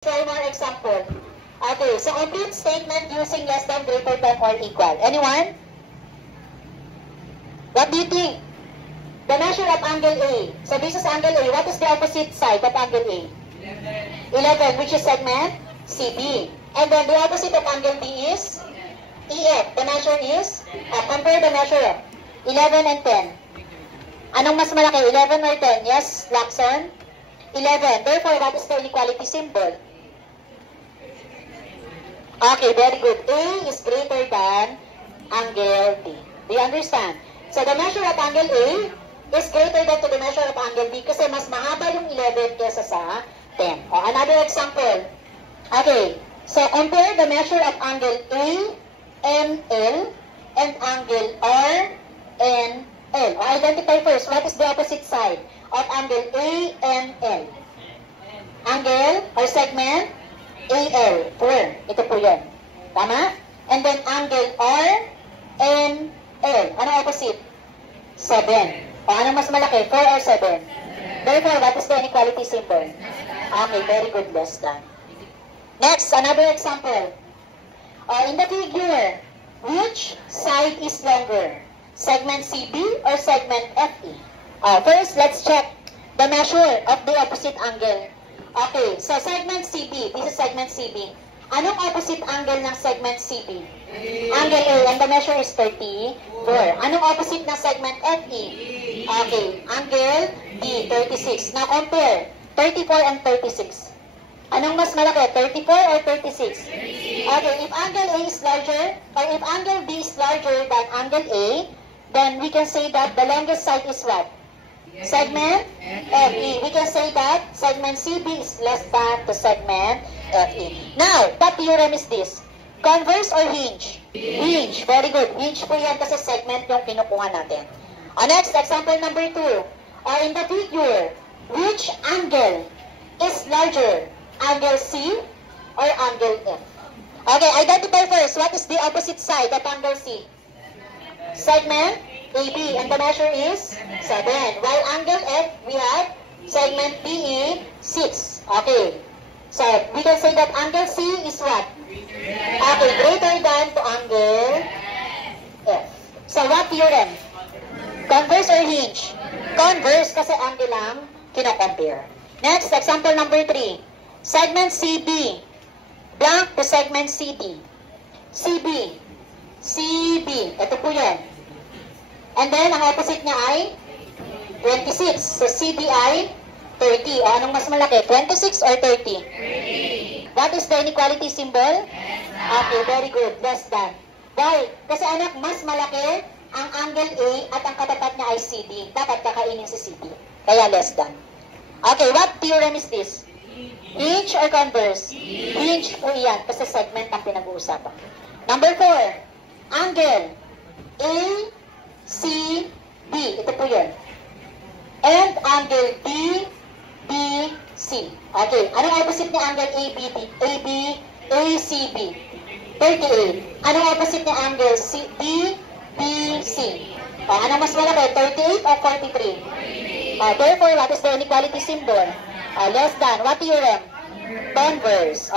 Try more example. Okay, so complete statement using less than, greater than, or equal. Anyone? What do you think? The measure of angle A. So this is angle A. What is the opposite side of angle A? 11, which is segment CB. And then the opposite of angle B is EF. The measure is, compare the measure, 11 and 10. Anong mas malaki, 11 or 10? Yes, Lacson? 11. Therefore, what is the inequality symbol? Okay, very good. A is greater than angle B. Do you understand? So the measure of angle A is greater than to the measure of angle B kasi mas mahaba yung 11 kesa sa 10. O, another example. Okay, so compare the measure of angle A, M, L, and angle R, N, L. O, identify first, what is the opposite side of angle A, M, L? Angle or segment AL, 4. Ito po yun. Tama? And then angle R, N, L. Ano opposite? 7. O ano mas malaki? 4 or 7? Therefore, what is the inequality symbol? Okay, very good. Less than. Next, another example. In the figure, which side is longer? Segment CB or segment FE? First, let's check the measure of the opposite angle. Okay, so segment CB, this is segment CB. Anong opposite angle ng segment CB? Angle A, and the measure is 34. Anong opposite ng segment FE? Okay, angle B, 36. Now compare, 34 and 36. Anong mas malaki, 34 or 36? Okay, if angle A is larger, or if angle B is larger than angle A, then we can say that the longest side is what? Segment FE. We can say that segment CB is less than the segment FE. Now, what theorem is this? Converse or hinge? Hinge. Very good. Hinge po yan kasi segment yung kinukuha natin. Next, example number 2. In the figure, which angle is larger? Angle C or angle F? Okay, identify first. What is the opposite side of angle C? Segment AB, and the measure is 7. While angle F, we have segment BE, 6. Okay. So, we can say that angle C is what? Okay, greater than to angle F. So, what theorem? Converse or hinge? Converse kasi angle lang kino-compare. Next, example number 3. Segment CB. Blank to segment CD. CB. CB. Ito po yan. And then, ang opposite niya ay 26. So, CB ay 30. O, anong mas malaki? 26 or 30? 30. What is the inequality symbol? Okay, very good. Less than. Why? Kasi anak, mas malaki ang angle A at ang katapat niya ay CD. Dapat kakainin si CD. Kaya less than. Okay, what theorem is this? Hinge or converse? Hinge po yan kasi segment ang pinag-uusapan. Number 4. Angle A, C, B. Ito po yun. And angle B, B, C. Okay. Anong opposite ni angle A, B, B? A, B, A, C, B. 38. Anong opposite ni angle C, B, B, C? Anong mas malaki? 38 or 43? Therefore, what is the inequality symbol? Less than. What theorem? Converse.